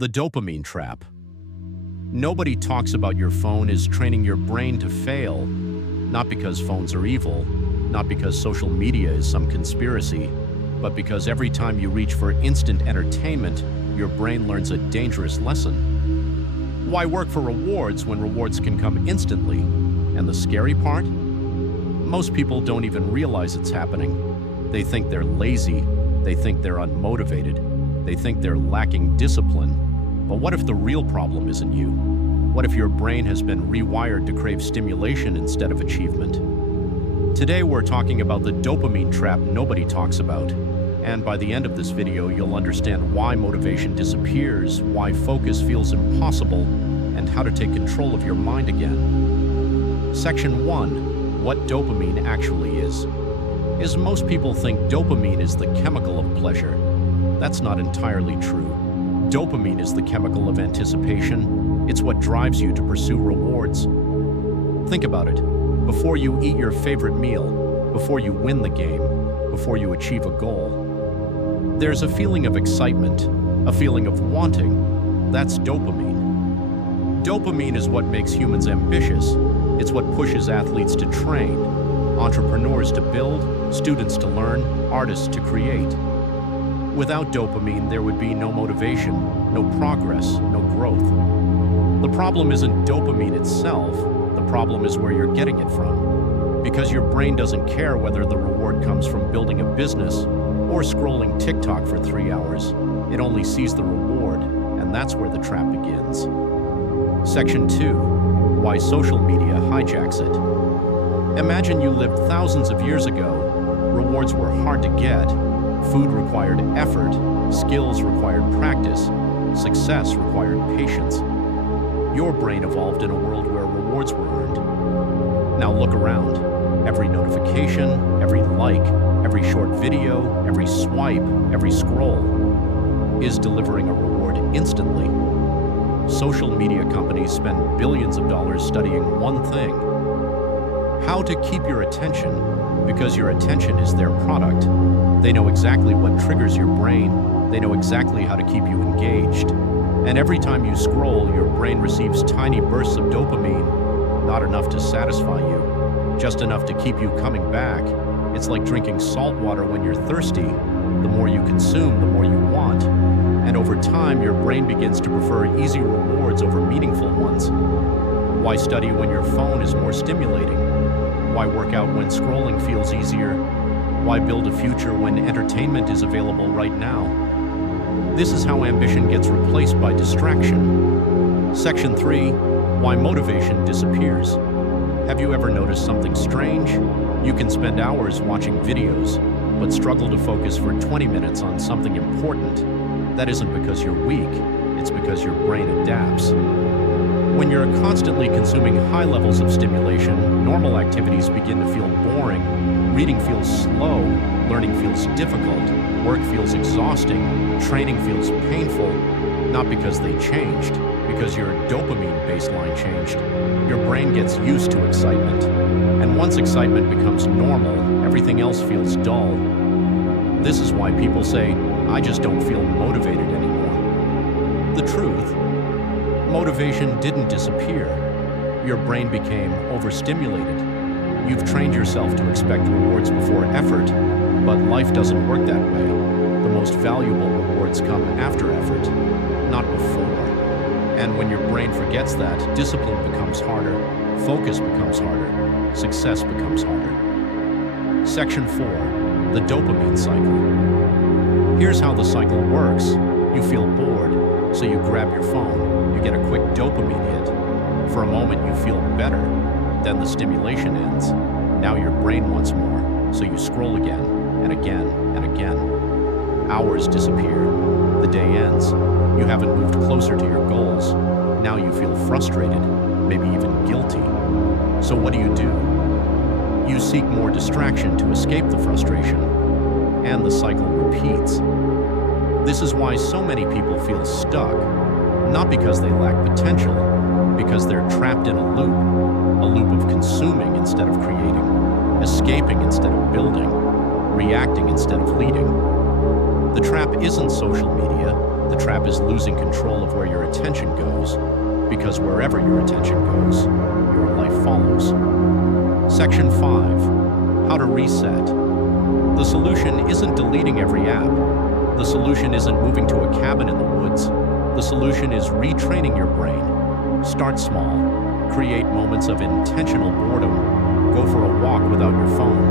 The dopamine trap. Nobody talks about your phone is training your brain to fail, not because phones are evil, not because social media is some conspiracy, but because every time you reach for instant entertainment, your brain learns a dangerous lesson. Why work for rewards when rewards can come instantly? And the scary part? Most people don't even realize it's happening. They think they're lazy, they think they're unmotivated, they think they're lacking discipline. But what if the real problem isn't you? What if your brain has been rewired to crave stimulation instead of achievement? Today we're talking about the dopamine trap nobody talks about. And by the end of this video, you'll understand why motivation disappears, why focus feels impossible, and how to take control of your mind again. Section 1. What dopamine actually is. Most people think dopamine is the chemical of pleasure. That's not entirely true. Dopamine is the chemical of anticipation. It's what drives you to pursue rewards. Think about it. Before you eat your favorite meal, before you win the game, before you achieve a goal, there's a feeling of excitement, a feeling of wanting. That's dopamine. Dopamine is what makes humans ambitious. It's what pushes athletes to train, entrepreneurs to build, students to learn, artists to create. Without dopamine, there would be no motivation, no progress, no growth. The problem isn't dopamine itself, the problem is where you're getting it from. Because your brain doesn't care whether the reward comes from building a business or scrolling TikTok for 3 hours. It only sees the reward, and that's where the trap begins. Section 2. Why social media hijacks it. Imagine you lived thousands of years ago. Rewards were hard to get. Food required effort, skills required practice, success required patience. Your brain evolved in a world where rewards were earned. Now look around. Every notification, every like, every short video, every swipe, every scroll is delivering a reward instantly. Social media companies spend billions of dollars studying one thing: how to keep your attention, because your attention is their product. They know exactly what triggers your brain. They know exactly how to keep you engaged. And every time you scroll, your brain receives tiny bursts of dopamine, not enough to satisfy you, just enough to keep you coming back. It's like drinking salt water when you're thirsty. The more you consume, the more you want. And over time, your brain begins to prefer easy rewards over meaningful ones. Why study when your phone is more stimulating? Why work out when scrolling feels easier? Why build a future when entertainment is available right now? This is how ambition gets replaced by distraction. Section 3. Why motivation disappears. Have you ever noticed something strange? You can spend hours watching videos, but struggle to focus for 20 minutes on something important. That isn't because you're weak, it's because your brain adapts. When you're constantly consuming high levels of stimulation, normal activities begin to feel boring, reading feels slow, learning feels difficult, work feels exhausting, training feels painful, not because they changed, because your dopamine baseline changed. Your brain gets used to excitement, and once excitement becomes normal, everything else feels dull. This is why people say, "I just don't feel motivated anymore." The truth: motivation didn't disappear. Your brain became overstimulated. You've trained yourself to expect rewards before effort, but life doesn't work that way. The most valuable rewards come after effort, not before. And when your brain forgets that, discipline becomes harder, focus becomes harder, success becomes harder. Section 4. The dopamine cycle. Here's how the cycle works. You feel bored, so you grab your phone. You get a quick dopamine hit. For a moment, you feel better. Then the stimulation ends. Now your brain wants more, so you scroll again, and again, and again. Hours disappear. The day ends. You haven't moved closer to your goals. Now you feel frustrated, maybe even guilty. So what do? You seek more distraction to escape the frustration, and the cycle repeats. This is why so many people feel stuck, not because they lack potential, because they're trapped in a loop of consuming instead of creating, escaping instead of building, reacting instead of leading. The trap isn't social media, The trap is losing control of where your attention goes, because wherever your attention goes, your life follows. Section 5. How to reset. The solution isn't deleting every app. The solution isn't moving to a cabin in the woods. The solution is retraining your brain. Start small. Create moments of intentional boredom. Go for a walk without your phone.